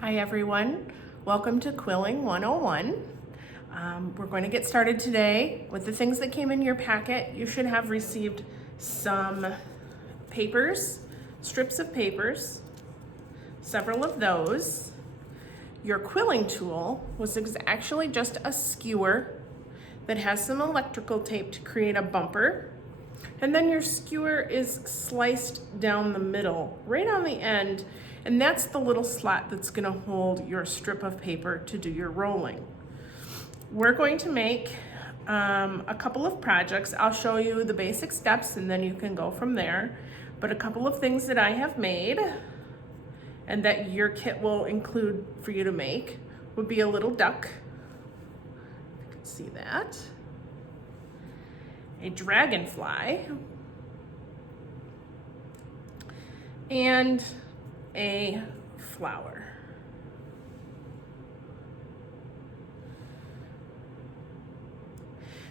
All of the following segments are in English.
Hi everyone, welcome to Quilling 101. We're going to get started today with the things that came in your packet. You should have received some papers, strips of papers, several of those. Your quilling tool was actually just a skewer that has some electrical tape to create a bumper. And then your skewer is sliced down the middle, right on the end, and that's the little slot that's gonna hold your strip of paper to do your rolling. We're going to make a couple of projects. I'll show you the basic steps and then you can go from there. But a couple of things that I have made and that your kit will include for you to make would be a little duck. You can see that. A dragonfly, and a flower.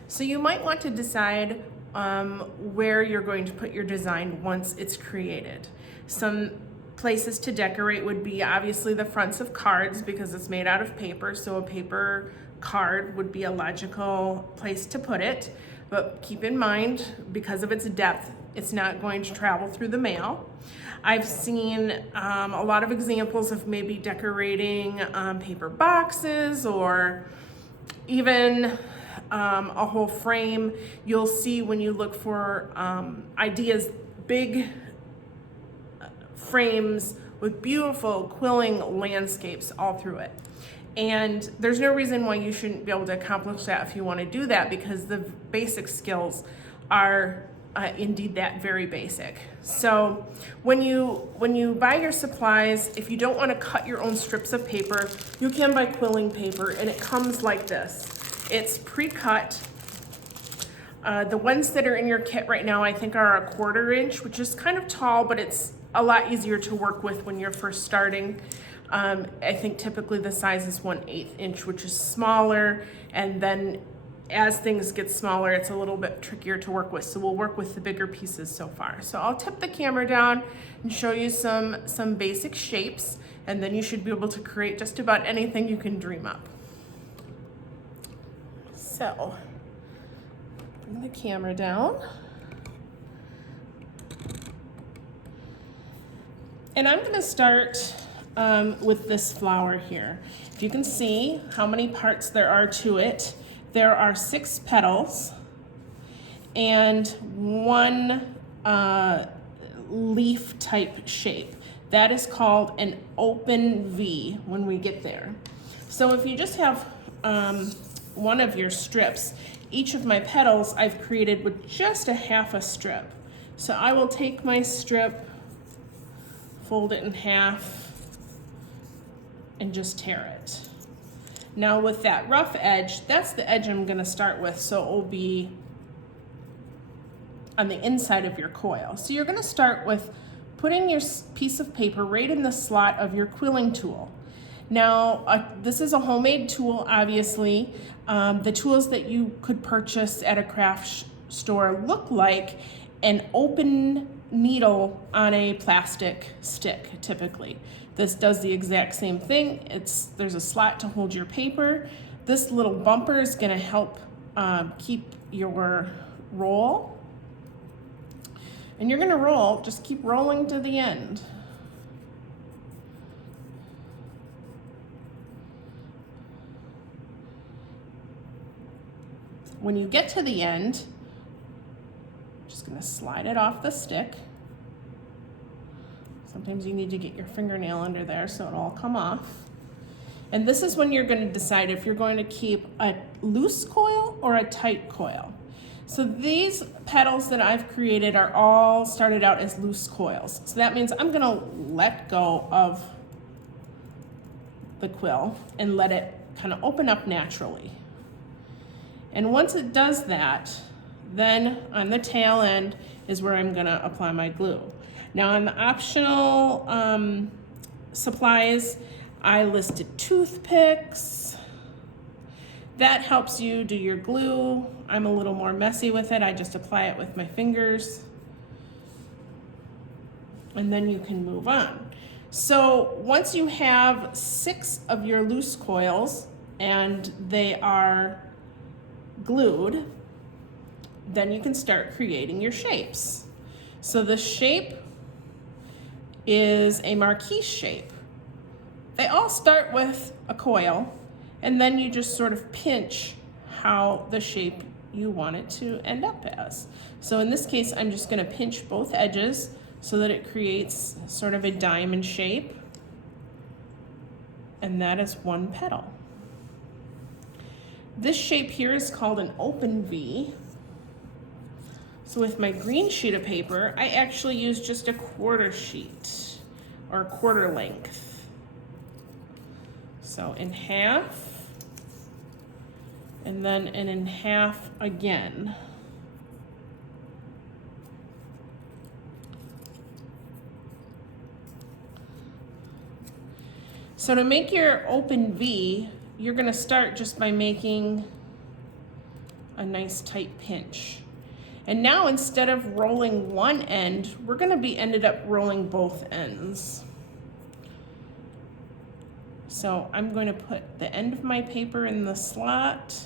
So you might want to decide where you're going to put your design once it's created. Some places to decorate would be obviously the fronts of cards because it's made out of paper, so a paper card would be a logical place to put it. But keep in mind, because of its depth, it's not going to travel through the mail. I've seen a lot of examples of maybe decorating paper boxes or even a whole frame. You'll see when you look for ideas, big frames with beautiful quilling landscapes all through it. And there's no reason why you shouldn't be able to accomplish that if you want to do that, because the basic skills are indeed that very basic. So when you buy your supplies, if you don't want to cut your own strips of paper, you can buy quilling paper, and it comes like this. It's pre-cut. The ones that are in your kit right now, I think, are 1/4 inch, which is kind of tall, but it's a lot easier to work with when you're first starting. I think typically the size is 1/8 inch, which is smaller, and then as things get smaller, it's a little bit trickier to work with. So we'll work with the bigger pieces so far. So I'll tip the camera down and show you some basic shapes, and then you should be able to create just about anything you can dream up. So, bring the camera down. And I'm gonna start with this flower here. If you can see how many parts there are to it, there are 6 petals and 1 leaf type shape. That is called an open V when we get there. So if you just have one of your strips, each of my petals I've created with just a half a strip. So I will take my strip, fold it in half, and just tear it. Now with that rough edge, that's the edge I'm gonna start with, so it will be on the inside of your coil. So you're gonna start with putting your piece of paper right in the slot of your quilling tool. Now, this is a homemade tool, obviously. The tools that you could purchase at a craft store look like an open needle on a plastic stick, typically. This does the exact same thing. There's a slot to hold your paper. This little bumper is gonna help keep your roll. And you're gonna roll, just keep rolling to the end. When you get to the end, just gonna slide it off the stick. Sometimes you need to get your fingernail under there so it'll all come off. And this is when you're going to decide if you're going to keep a loose coil or a tight coil. So these petals that I've created are all started out as loose coils. So that means I'm going to let go of the quill and let it kind of open up naturally. And once it does that, then on the tail end is where I'm going to apply my glue. Now on the optional supplies, I listed toothpicks. That helps you do your glue. I'm a little more messy with it. I just apply it with my fingers. And then you can move on. So once you have 6 of your loose coils and they are glued, then you can start creating your shapes. So the shape is a marquise shape. They all start with a coil, and then you just sort of pinch how the shape you want it to end up as. So in this case, I'm just going to pinch both edges so that it creates sort of a diamond shape, and that is one petal. This shape here is called an open V. So with my green sheet of paper, I actually use just a quarter sheet or quarter length. So in half, and then in half again. So to make your open V, you're going to start just by making a nice tight pinch. And now instead of rolling one end, we're going to be ended up rolling both ends. So I'm going to put the end of my paper in the slot.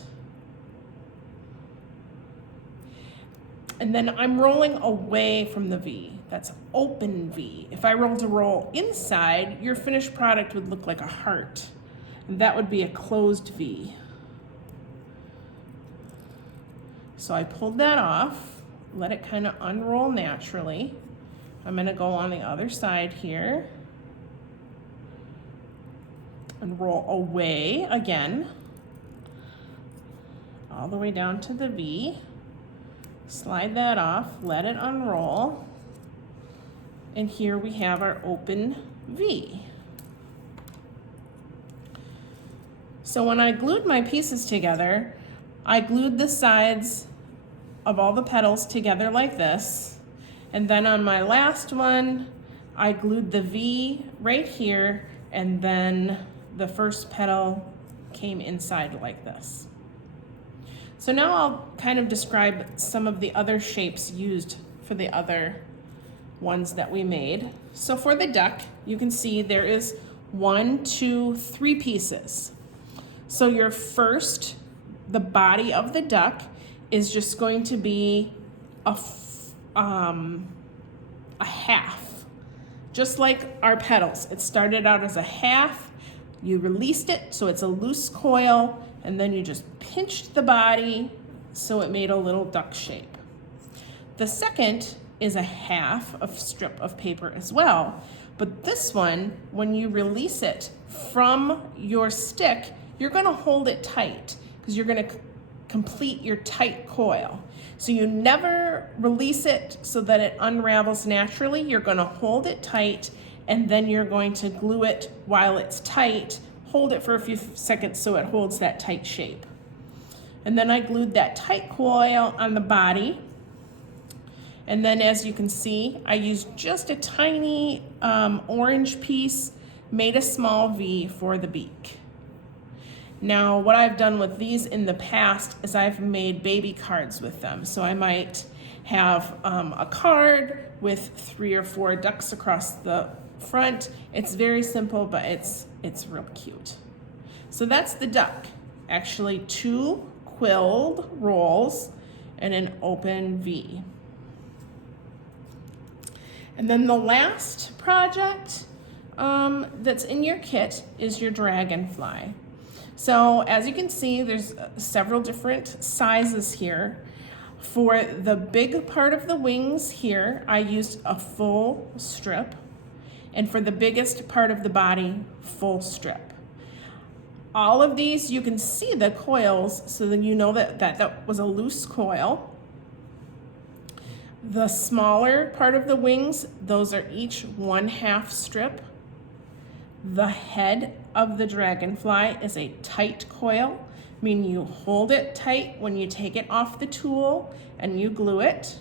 And then I'm rolling away from the V. That's open V. If I roll to roll inside, your finished product would look like a heart. And that would be a closed V. So I pulled that off, let it kind of unroll naturally. I'm going to go on the other side here and roll away again, all the way down to the V. Slide that off, let it unroll, and here we have our open V. So when I glued my pieces together, I glued the sides of all the petals together like this, and then on my last one, I glued the V right here, and then the first petal came inside like this. So now I'll kind of describe some of the other shapes used for the other ones that we made. So for the duck, you can see there is 1, 2, 3 pieces. So your first, the body of the duck, is just going to be a half, just like our petals. It started out as a half, you released it, so it's a loose coil, and then you just pinched the body so it made a little duck shape. The second is a half of strip of paper as well, but this one, when you release it from your stick, you're gonna hold it tight because you're gonna complete your tight coil. So you never release it so that it unravels naturally. You're gonna hold it tight, and then you're going to glue it while it's tight. Hold it for a few seconds so it holds that tight shape. And then I glued that tight coil on the body. And then as you can see, I used just a tiny orange piece, made a small V for the beak. Now, what I've done with these in the past is I've made baby cards with them. So I might have a card with 3 or 4 ducks across the front. It's very simple, but it's real cute. So that's the duck. Actually 2 quilled rolls and an open V. And then the last project that's in your kit is your dragonfly. So as you can see, there's several different sizes here. For the big part of the wings here, I used a full strip. And for the biggest part of the body, full strip. All of these, you can see the coils, so then you know that was a loose coil. The smaller part of the wings, those are each 1/2 strip. The head of the dragonfly is a tight coil, meaning you hold it tight when you take it off the tool and you glue it.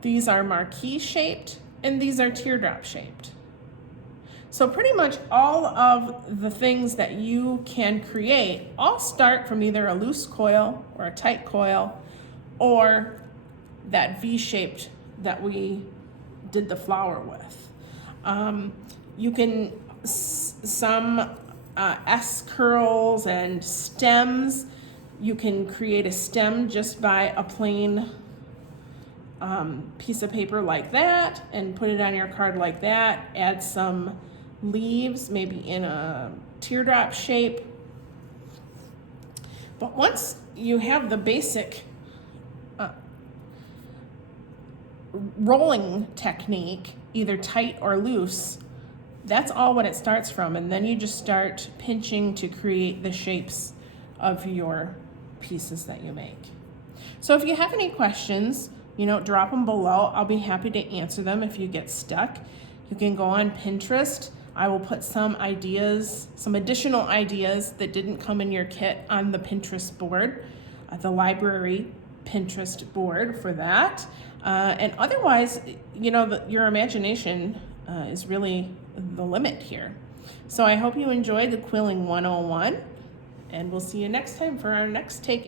These are marquise shaped, and these are teardrop shaped. So pretty much all of the things that you can create all start from either a loose coil or a tight coil or that V-shaped that we did the flower with. You can, some S curls and stems. You can create a stem just by a plain piece of paper like that and put it on your card like that. Add some leaves, maybe in a teardrop shape. But once you have the basic rolling technique, either tight or loose, that's all what it starts from. And then you just start pinching to create the shapes of your pieces that you make. So if you have any questions, drop them below. I'll be happy to answer them if you get stuck. You can go on Pinterest. I will put some ideas, some additional ideas that didn't come in your kit on the Pinterest board, the library Pinterest board for that. And otherwise, your imagination is really the limit here. So I hope you enjoyed the Quilling 101, and we'll see you next time for our next take.